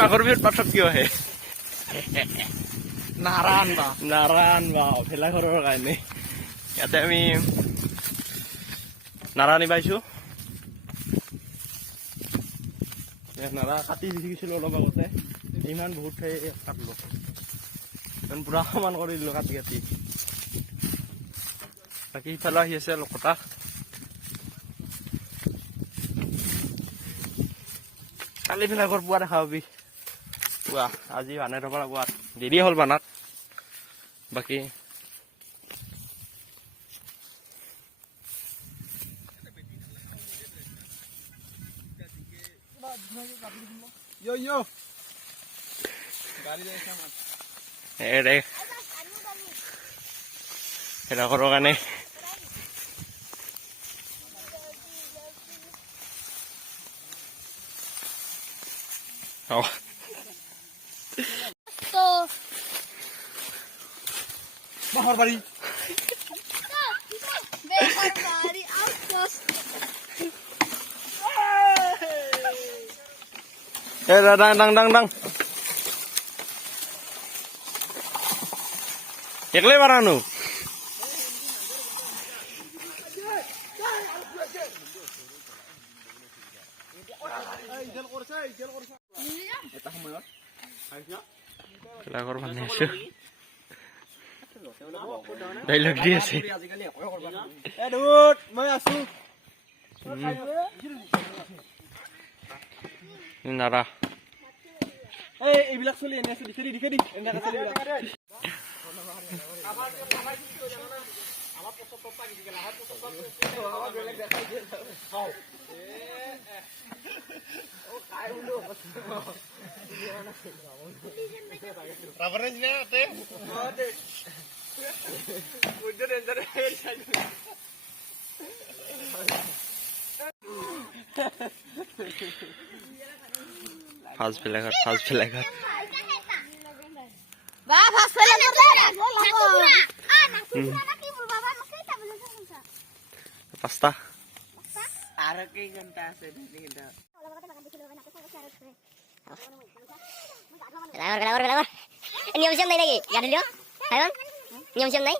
মাঘৰ বিহুত পাৰ্থক কিয় আহে নাৰায়ণ বা ভেলাঘৰৰ কাৰণে ইয়াতে আমি নাৰা আনি পাইছো নাৰা কাটি দিছিলো অলপ আগতে ইমান বহুত ঠাই কাটলো পুৰা সমান কৰি দিলো কাটি কাটি বাকী ইফালে আহি আছে লকটা কালি ভেলাঘৰ পুৱা দেখা পাবি পুৱা আজি বানাই থব লাগিব দেৰি হ'ল বানাত বাকী ভেলাঘৰৰ কাৰণে বাহৰ বাৰী ডাং একলাই বানানো ভেলাঘৰ বান্ধি আছো ডাইলগ দি আছে মই আছো নাৰা এইবিলাক চলি এনে আছে দেখি দি ফাৰ্ষ্ট ভেলাঘৰ পাঁচটা আৰু কেই ঘণ্টা আছে নিয়ম চিয়ম নাই নাকি গাড়ি দিও নিয়ম চিয়ম নাই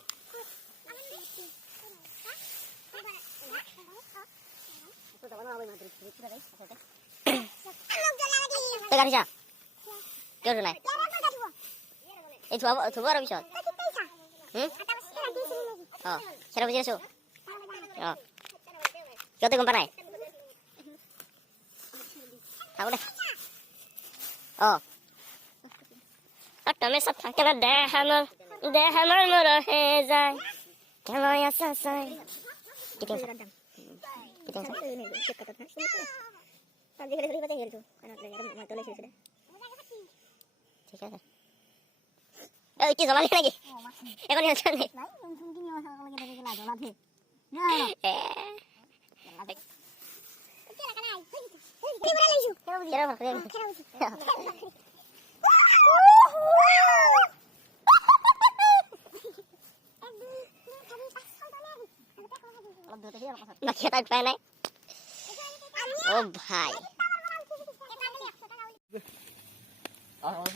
তই গাড়ি যা কিয় নাই এই থব আৰু পিছত সেটা বুঝি আছো কিয় গম পা নাই থাকো দে তুমি চব থাকে দেহামৰ মৰহে যায় কেলৈ আছা চাই ঠিক আছে কি জমালি নাকি এখন নিয়ন্ত্ৰণ বাকি এটা উপায় নাই ও ভাই আৰ